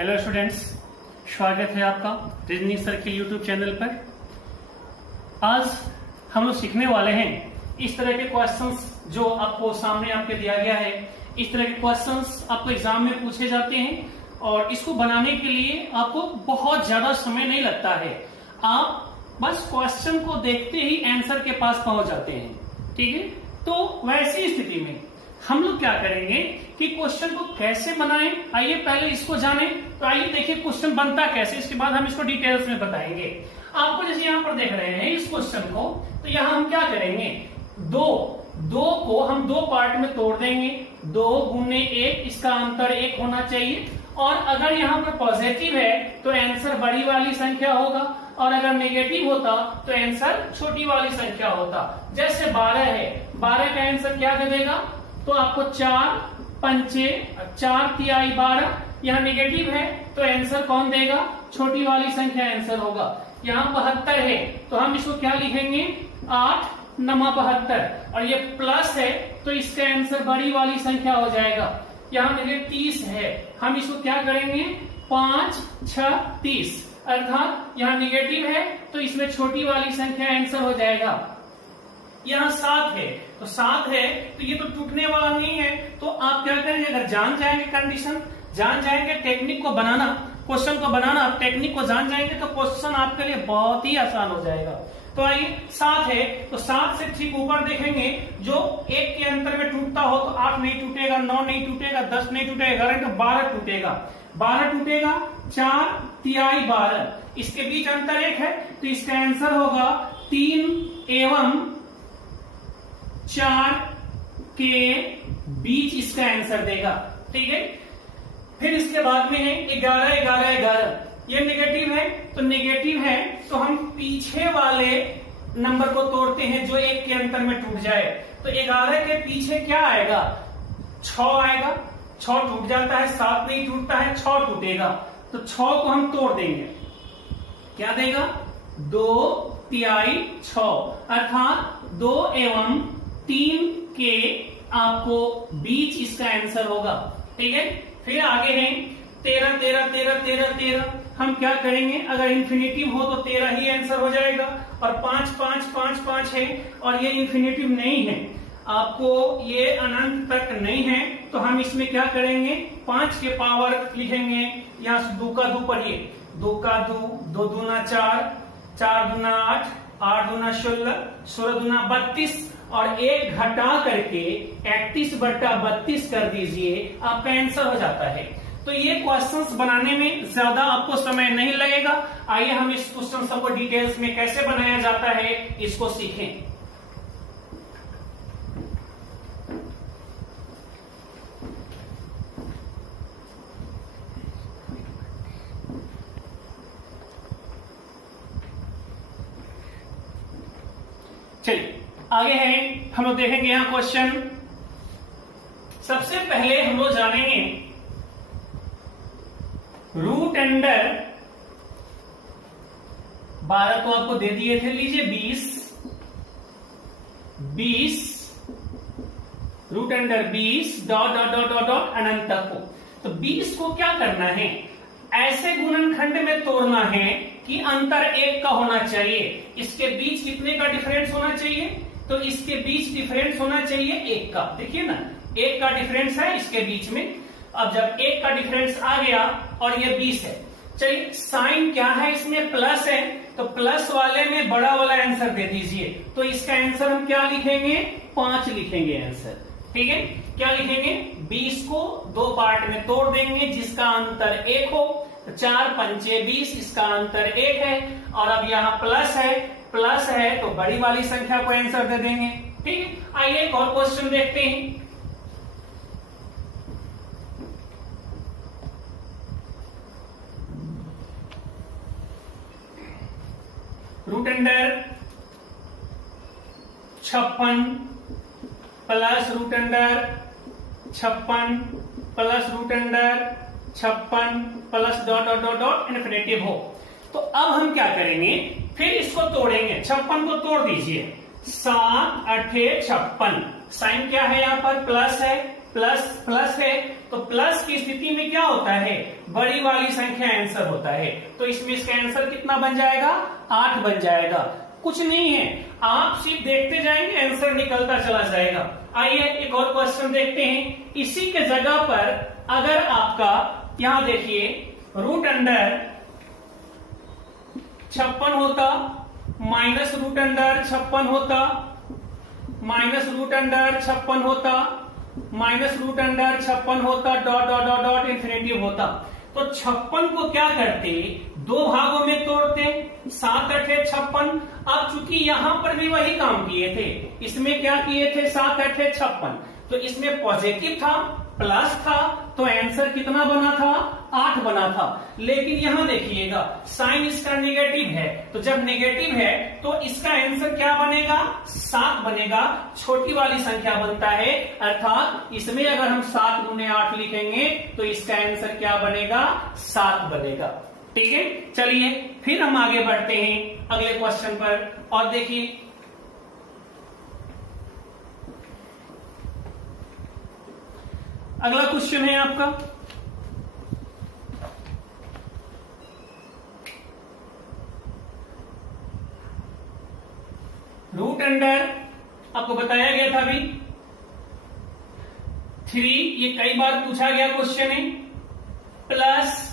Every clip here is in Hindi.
हेलो स्टूडेंट्स, स्वागत है आपका रीजनिंग सर्किल यूट्यूब चैनल पर। आज हम लोग सीखने वाले हैं इस तरह के क्वेश्चंस जो आपको सामने आपके दिया गया है। इस तरह के क्वेश्चंस आपको एग्जाम में पूछे जाते हैं और इसको बनाने के लिए आपको बहुत ज्यादा समय नहीं लगता है। आप बस क्वेश्चन को देखते ही आंसर के पास पहुंच जाते हैं, ठीक है। तो वैसी स्थिति में हम लोग क्या करेंगे कि क्वेश्चन को कैसे बनाएं, आइए पहले इसको जानें। तो आइए देखिए क्वेश्चन बनता कैसे, इसके बाद हम इसको डिटेल्स में बताएंगे। आपको जैसे यहाँ पर देख रहे हैं इस क्वेश्चन को, तो यहाँ हम क्या करेंगे, दो को हम दो पार्ट में तोड़ देंगे। 2 गुने 1, इसका अंतर 1 होना चाहिए। और अगर यहाँ पर पॉजिटिव है तो आंसर बड़ी वाली संख्या होगा, और अगर नेगेटिव होता तो आंसर छोटी वाली संख्या होता। जैसे 12 है, 12 का आंसर क्या दे देगा, तो आपको 4 पंचे 4 तिहाई 12, यहाँ नेगेटिव है तो आंसर कौन देगा, छोटी वाली संख्या आंसर होगा। यहाँ 72 है तो हम इसको क्या लिखेंगे, 8 नमा 72, और ये प्लस है तो इसका आंसर बड़ी वाली संख्या हो जाएगा। यहाँ देखिए 30 है, हम इसको क्या करेंगे, 5 6 30, अर्थात यहाँ निगेटिव है तो इसमें छोटी वाली संख्या आंसर हो जाएगा। यहाँ 7 है तो 7 है तो ये तो टूटने वाला नहीं है। तो आप क्या करेंगे, अगर जान जाएंगे कंडीशन, जान जाएंगे टेक्निक को बनाना, क्वेश्चन को बनाना, टेक्निक को जान जाएंगे तो क्वेश्चन आपके लिए बहुत ही आसान हो जाएगा। तो आइए 7 है तो 7 से ठीक ऊपर देखेंगे, जो 1 के अंतर में टूटता हो तो 8 नहीं टूटेगा, 9 नहीं टूटेगा, 10 नहीं टूटेगा, 11 तो 12 टूटेगा। 12 टूटेगा, 4 तिहाई 12, इसके बीच अंतर 1 है तो इसका आंसर होगा 3 एवं 4 के बीच इसका आंसर देगा, ठीक है। फिर इसके बाद में है 11 11 11, ये नेगेटिव है तो नेगेटिव है तो हम पीछे वाले नंबर को तोड़ते हैं जो 1 के अंतर में टूट जाए। तो 11 के पीछे क्या आएगा, 6 आएगा, 6 टूट जाता है, 7 नहीं टूटता है, 6 टूटेगा। तो 6 को हम तोड़ देंगे, क्या देगा, 2 तिहाई 6, अर्थात 2 एवं 3 के आपको बीच इसका आंसर होगा, ठीक है। फिर आगे है 13 13 13 13 13, हम क्या करेंगे, अगर इंफिनिटिव हो तो 13 ही आंसर हो जाएगा। और 5 5 5 5 है और ये इंफिनिटिव नहीं है, आपको ये अनंत तक नहीं है, तो हम इसमें क्या करेंगे, 5 के पावर लिखेंगे। यहाँ 2 का 2 पढ़िए, 2 का 2, 2 दूना 4, 4 दूना 8, 8 दूना 16, 16 दूना 32, और 1 घटा करके 31/32 कर दीजिए, आपका आंसर हो जाता है। तो ये क्वेश्चंस बनाने में ज्यादा आपको समय नहीं लगेगा। आइए हम इस क्वेश्चन सबको डिटेल्स में कैसे बनाया जाता है इसको सीखें। चलिए आगे है, हम लोग देखेंगे यहाँ क्वेश्चन। सबसे पहले हम लोग जानेंगे रूट अंडर 12 तो आपको दे दिए थे, लीजिए 20 root under 20 dot dot dot dot dot अनंत तक हो। तो 20 को क्या करना है, ऐसे गुणनखंड में तोड़ना है कि अंतर 1 का होना चाहिए। इसके बीच कितने का डिफरेंस होना चाहिए, तो इसके बीच डिफरेंस होना चाहिए 1 का। देखिए ना, 1 का डिफरेंस है इसके बीच में। अब जब 1 का डिफरेंस आ गया और ये 20 है, चलिए साइन क्या है, इसमें प्लस है तो प्लस वाले में बड़ा वाला आंसर दे दीजिए। तो इसका आंसर हम क्या लिखेंगे, 5 लिखेंगे आंसर, ठीक है। क्या लिखेंगे, 20 को 2 पार्ट में तोड़ देंगे जिसका अंतर 1 हो, 4 पंचे 20, इसका अंतर 1 है। और अब यहाँ प्लस है तो बड़ी वाली संख्या को आंसर दे देंगे, ठीक है। आइए एक और क्वेश्चन देखते हैं। Root under 56 plus root under 56 plus root under 56 plus dot dot dot dot infinitive हो। तो अब हम क्या करेंगे, फिर इसको तोड़ेंगे। 56 को तोड़ दीजिए, 7 8 56, साइन क्या है यहाँ पर, प्लस है, प्लस है तो प्लस की स्थिति में क्या होता है, बड़ी वाली संख्या आंसर होता है। तो इसमें इसका आंसर कितना बन जाएगा, 8 बन जाएगा। कुछ नहीं है, आप सिर्फ देखते जाएंगे, आंसर निकलता चला जाएगा। आइए एक और क्वेश्चन देखते हैं। इसी के जगह पर अगर आपका यहां देखिए रूट अंडर 56 होता, माइनस रूट अंडर 56 होता, माइनस रूट अंडर 56 होता, माइनस रूट अंडर 56 होता, dot dot dot dot infinitive होता, तो 56 को क्या करते, 2 भागों में तोड़ते, 7 8 56। अब चूंकि यहां पर भी वही काम किए थे, इसमें क्या किए थे, 7 8 56, तो इसमें पॉजिटिव था, प्लस था, तो आंसर कितना बना था, 8 बना था। लेकिन यहां देखिएगा साइन इसका नेगेटिव है, तो जब नेगेटिव है तो इसका आंसर क्या बनेगा, 7 बनेगा। छोटी वाली संख्या बनता है, अर्थात इसमें अगर हम 7 गुने 8 लिखेंगे तो इसका आंसर क्या बनेगा, 7 बनेगा। ठीक है, चलिए फिर हम आगे बढ़ते हैं अगले क्वेश्चन पर। और देखिए अगला क्वेश्चन है आपका, रूट अंडर, आपको बताया गया था अभी 3, ये कई बार पूछा गया क्वेश्चन है, plus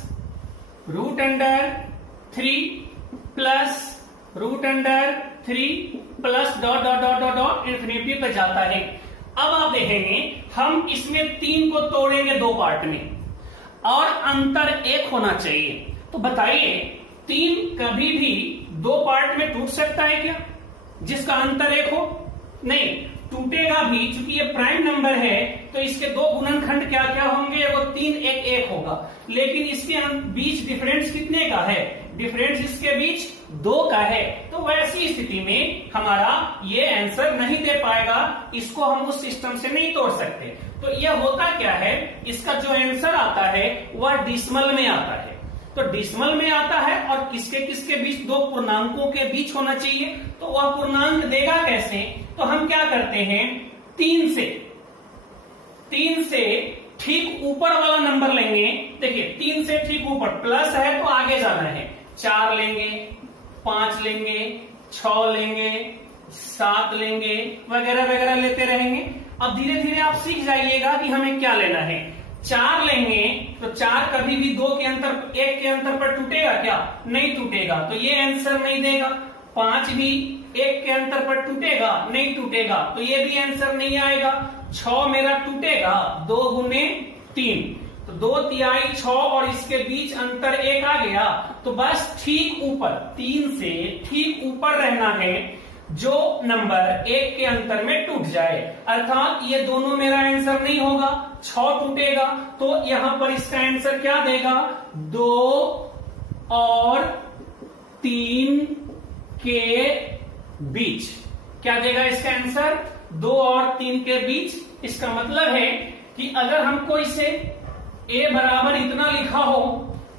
root under 3 plus root under 3 plus dot dot dot dot dot infinity पे जाता है। अब आप देखेंगे हम इसमें 3 को तोड़ेंगे 2 पार्ट में और अंतर 1 होना चाहिए। तो बताइए 3 कभी भी 2 पार्ट में टूट सकता है क्या, जिसका अंतर 1 हो? नहीं, टूटेगा भी, क्योंकि ये प्राइम नंबर है तो इसके 2 गुणनखंड क्या क्या होंगे, वो 3 1 1 होगा। लेकिन इसके बीच डिफरेंस कितने का है, डिफरेंस इसके बीच 2 का है। तो वैसी स्थिति में हमारा ये आंसर नहीं दे पाएगा, इसको हम उस सिस्टम से नहीं तोड़ सकते। तो यह होता क्या है, इसका जो आंसर आता है वह डिसिमल में आता है। तो डिसिमल में आता है और किसके किसके बीच, 2 पूर्णांकों के बीच होना चाहिए। तो वह पूर्णांक देगा कैसे, तो हम क्या करते हैं, 3 से ठीक ऊपर वाला नंबर लेंगे। देखिए 3 से ठीक ऊपर प्लस है तो आगे जाना है, 4 लेंगे, 5 लेंगे, 6 लेंगे, 7 लेंगे, वगैरह वगैरह लेते रहेंगे। अब धीरे धीरे आप सीख जाइएगा कि हमें क्या लेना है। 4 लेंगे तो 4 कभी भी 2 के अंतर, 1 के अंतर पर टूटेगा क्या, नहीं टूटेगा, तो ये आंसर नहीं देगा। 5 भी 1 के अंतर पर टूटेगा, नहीं टूटेगा, तो ये भी आंसर नहीं आएगा। 6 मेरा टूटेगा, 2 गुने 3, तो 2 तिहाई 6 और इसके बीच अंतर 1 आ गया। तो बस ठीक ऊपर, 3 से ठीक ऊपर रहना है, जो नंबर 1 के अंतर में टूट जाए, अर्थात ये दोनों मेरा आंसर नहीं होगा, 6 टूटेगा, तो यहां पर इसका आंसर क्या देगा, 2 और 3 के बीच। क्या देगा इसका आंसर, 2 और 3 के बीच। इसका मतलब है कि अगर हमको इसे a बराबर इतना लिखा हो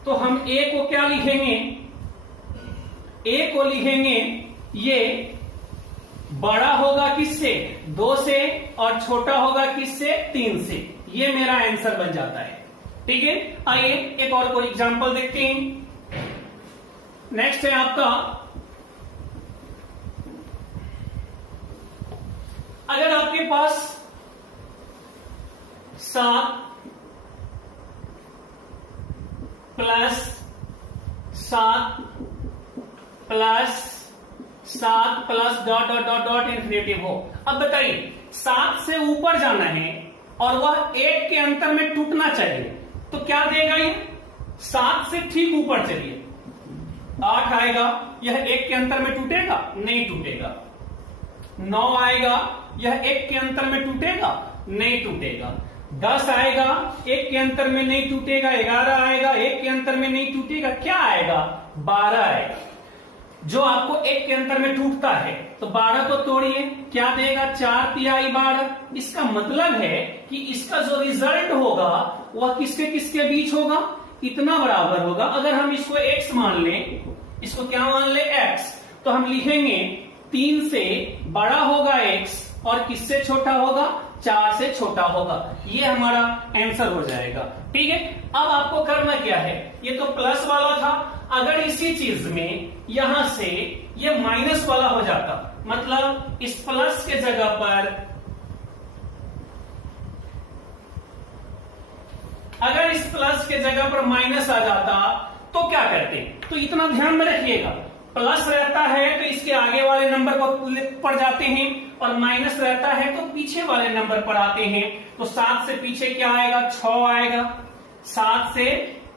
तो हम a को क्या लिखेंगे, a को लिखेंगे ये बड़ा होगा किससे, 2 से, और छोटा होगा किससे, 3 से। ये मेरा आंसर बन जाता है। ठीक है, आइए एक और कोई एग्जांपल देखते हैं। नेक्स्ट है आपका, अगर आपके पास 7 plus 7 plus 7 plus dot dot dot dot infinitive हो। अब बताइए 7 से ऊपर जाना है और वह 1 के अंतर में टूटना चाहिए, तो क्या देगा ये, 7 से ठीक ऊपर चलिए, 8 आएगा, यह 1 के अंतर में टूटेगा, नहीं टूटेगा। 9 आएगा, यह 1 के अंतर में टूटेगा, नहीं टूटेगा। 10 आएगा, 1 के अंतर में नहीं टूटेगा। 11 आएगा, 1 के अंतर में नहीं टूटेगा। क्या आएगा, 12 आएगा, जो आपको 1 के अंतर में टूटता है। तो 12 को तोड़िए, क्या देगा, 4 तिहाई 12। इसका मतलब है कि इसका जो रिजल्ट होगा वह किसके किसके बीच होगा, इतना बराबर होगा। अगर हम इसको x मान लें, इसको क्या मान ले, x, तो हम लिखेंगे 3 से बड़ा होगा x और किससे छोटा होगा, 4 से छोटा होगा। ये हमारा आंसर हो जाएगा। ठीक है, अब आपको करना क्या है, ये तो प्लस वाला था, अगर इसी चीज में यहां से ये माइनस वाला हो जाता, मतलब इस प्लस के जगह पर अगर इस प्लस के जगह पर माइनस आ जाता तो क्या करते, तो इतना ध्यान में रखिएगा, प्लस रहता है तो इसके आगे वाले नंबर पर जाते हैं और माइनस रहता है तो पीछे वाले नंबर पर आते हैं। तो 7 से पीछे क्या आएगा, 6 आएगा, 7 से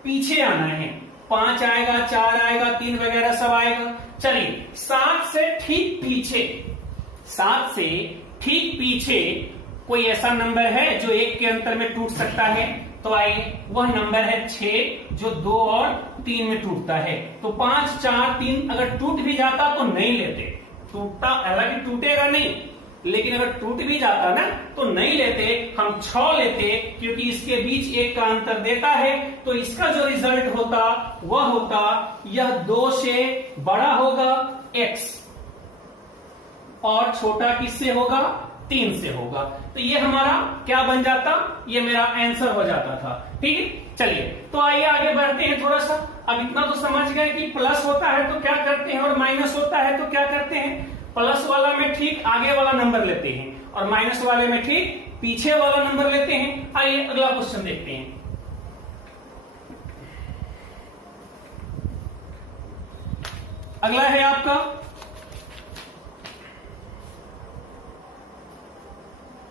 पीछे आना है, 5 आएगा, 4 आएगा, 3 वगैरह सब आएगा। चलिए 7 से ठीक पीछे, 7 से ठीक पीछे कोई ऐसा नंबर है जो 1 के अंतर में टूट सकता है, तो आइए वह नंबर है 6 जो 2 और 3 में टूटता है। तो 5, 4, 3 अगर टूट भी जाता तो नहीं लेते, टूटता हालांकि टूटेगा नहीं, लेकिन अगर टूट भी जाता ना तो नहीं लेते, हम 6 लेते, क्योंकि इसके बीच 1 का अंतर देता है। तो इसका जो रिजल्ट होता वह होता यह 2 से बड़ा होगा x और छोटा किससे होगा, 3 से होगा। तो ये हमारा क्या बन जाता, ये मेरा आंसर हो जाता था। ठीक है, चलिए तो आइए आगे बढ़ते हैं थोड़ा सा। अब इतना तो समझ गए कि प्लस होता है तो क्या करते हैं और माइनस होता है तो क्या करते हैं। प्लस वाला में ठीक आगे वाला नंबर लेते हैं और माइनस वाले में ठीक पीछे वाला नंबर लेते हैं। आइए अगला क्वेश्चन देखते हैं। अगला है आपका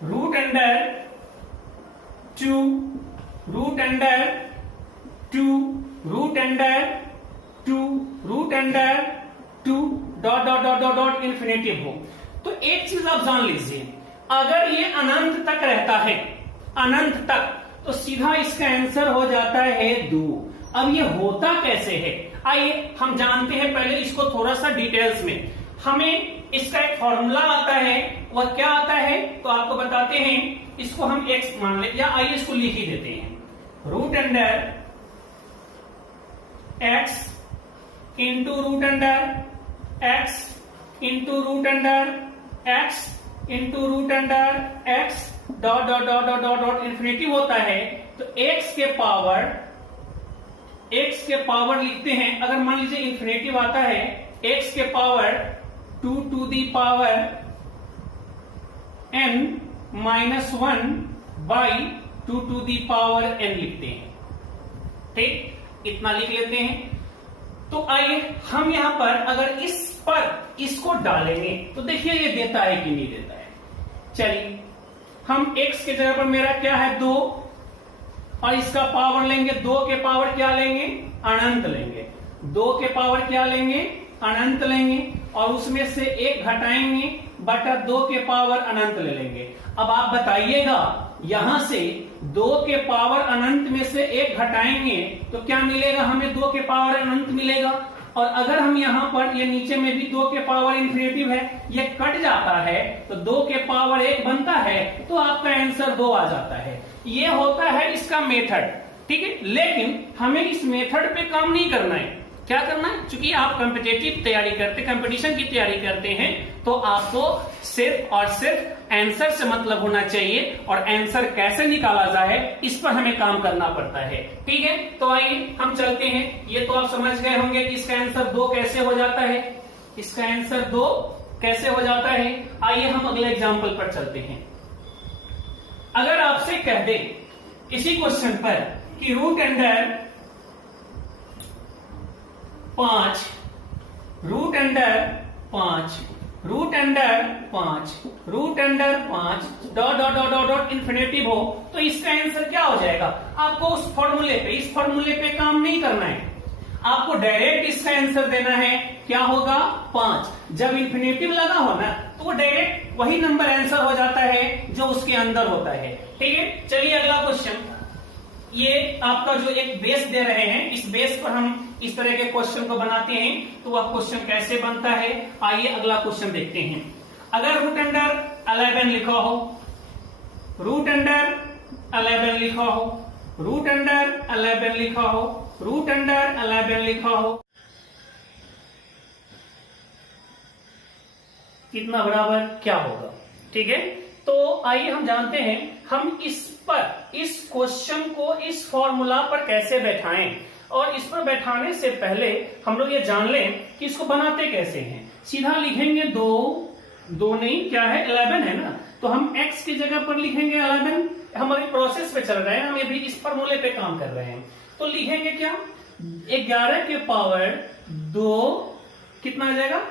root under 2 root under 2 root under 2 root under 2 dot dot dot dot dot infinitive हो। तो एक चीज आप जान लीजिए, अगर ये अनंत तक रहता है, अनंत तक, तो सीधा इसका आंसर हो जाता है 2। अब ये होता कैसे है, आइए हम जानते हैं पहले इसको थोड़ा सा डिटेल्स में। हमें इसका एक फॉर्मूला आता है, वह क्या आता है तो आपको बताते हैं। इसको हम x मान ले, या आइए इसको लिख ही देते हैं, root under x into root under x into root under x into root under x dot dot dot dot dot dot infinity होता है। तो x के पावर लिखते हैं, अगर मान लीजिए इन्फिनिटिव आता है, x के power 2 to the power n minus 1 by 2 to the power n लिखते हैं। ठीक, इतना लिख लेते हैं। तो आइए हम यहां पर अगर इस पर इसको डालेंगे तो देखिए ये देता है कि नहीं देता है। चलिए हम x के जगह पर मेरा क्या है 2, और इसका पावर लेंगे, 2 के पावर क्या लेंगे, अनंत लेंगे, 2 के पावर क्या लेंगे, अनंत लेंगे, और उसमें से 1 घटाएंगे बटा 2 के पावर अनंत ले लेंगे। अब आप बताइएगा यहां से 2 के पावर अनंत में से 1 घटाएंगे तो क्या मिलेगा, हमें 2 के पावर अनंत मिलेगा। और अगर हम यहां पर ये नीचे में भी 2 के पावर इन्फिनिटिव है, ये कट जाता है तो 2 के पावर 1 बनता है, तो आपका आंसर 2 आ जाता है। ये होता है इसका मेथड। ठीक है, लेकिन हमें इस मेथड पे काम नहीं करना है। क्या करना है, क्योंकि आप कॉम्पिटिटिव तैयारी करते, कंपटीशन की तैयारी करते हैं, तो आपको सिर्फ और सिर्फ आंसर से मतलब होना चाहिए, और आंसर कैसे निकाला जाए इस पर हमें काम करना पड़ता है। ठीक है, तो आइए हम चलते हैं। ये तो आप समझ गए होंगे कि इसका आंसर 2 कैसे हो जाता है, इसका आंसर 2 कैसे हो जाता है। आइए हम अगले एग्जाम्पल पर चलते हैं। अगर आपसे कह दे इसी क्वेश्चन पर कि root under 5 root under 5 root under 5 root under 5 dot dot dot dot dot infinitive हो, तो इसका आंसर क्या हो जाएगा। आपको उस फॉर्मूले पे, इस फॉर्मूले पे काम नहीं करना है, आपको डायरेक्ट इसका आंसर देना है। क्या होगा, 5। जब इन्फिनेटिव लगा हो ना तो वो डायरेक्ट वही नंबर आंसर हो जाता है जो उसके अंदर होता है। ठीक है, चलिए अगला क्वेश्चन। ये आपका जो एक बेस दे रहे हैं, इस बेस पर हम इस तरह के क्वेश्चन को बनाते हैं, तो वह क्वेश्चन कैसे बनता है। आइए अगला क्वेश्चन देखते हैं। अगर रूट अंडर 11 लिखा हो, रूट अंडर 11 लिखा हो, रूट अंडर 11 लिखा हो, रूट अंडर 11 लिखा हो, कितना बराबर क्या होगा। ठीक है, तो आइए हम जानते हैं हम इस क्वेश्चन को इस फॉर्मूला पर कैसे बैठाएं। और इस पर बैठाने से पहले हम लोग ये जान लें कि इसको बनाते कैसे हैं। सीधा लिखेंगे 2 नहीं, क्या है 11 है ना, तो हम x की जगह पर लिखेंगे 11। हम अभी प्रोसेस पे चल रहे हैं, हम अभी इस फॉर्मूले पे काम कर रहे हैं। तो लिखेंगे क्या, 11 के पावर 2 कितना आ जाएगा,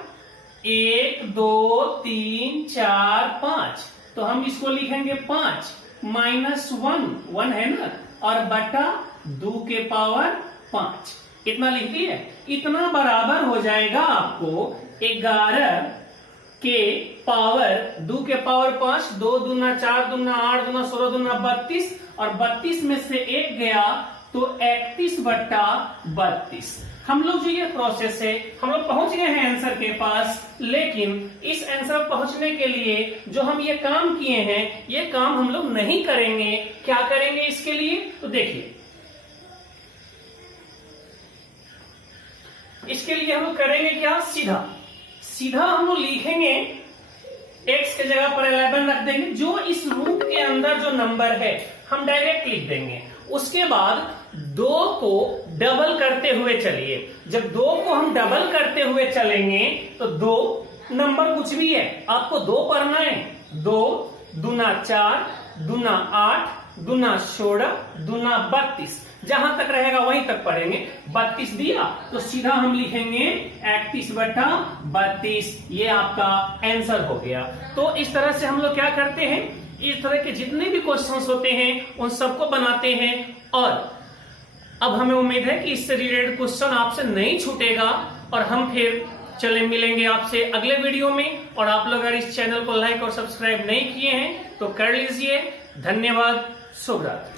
1 2 3 4 5। तो हम इसको लिखेंगे 5 माइनस 1 है ना, और बटा 2 के पावर 5। इतना लिख दिए। इतना बराबर हो जाएगा आपको 11 के पावर 2 के पावर 5, 2 दूना 4 दूना 8 दूना 16 दूना 32, और 32 में से 1 गया तो 31 बट्टा 32। हम लोग जो ये प्रोसेस है, हम लोग पहुंच गए हैं आंसर के पास, लेकिन इस आंसर पर पहुंचने के लिए जो हम ये काम किए हैं, ये काम हम लोग नहीं करेंगे। क्या करेंगे इसके लिए, तो देखिए, इसके लिए हम लोग करेंगे क्या, सीधा हम लोग लिखेंगे x के जगह पर 11 रख देंगे। जो इस रूट के अंदर जो नंबर है हम डायरेक्ट लिख देंगे। उसके बाद 2 को डबल करते हुए चलिए। जब 2 को हम डबल करते हुए चलेंगे तो 2 नंबर कुछ भी है, आपको 2 पढ़ना है। 2 दूना 4 दूना 8 दूना 16 दूना 32, जहां तक रहेगा वहीं तक पढ़ेंगे। 32 दिया तो सीधा हम लिखेंगे 31 बटा 32। ये आपका आंसर हो गया। तो इस तरह से हम लोग क्या करते हैं, इस तरह के जितने भी क्वेश्चंस होते हैं उन सबको बनाते हैं। और अब हमें उम्मीद है कि इससे रिलेटेड क्वेश्चन आपसे नहीं छूटेगा, और हम फिर मिलेंगे आपसे अगले वीडियो में। और आप लोग अगर इस चैनल को लाइक और सब्सक्राइब नहीं किए हैं तो कर लीजिए। धन्यवाद, शुभ रात्रि।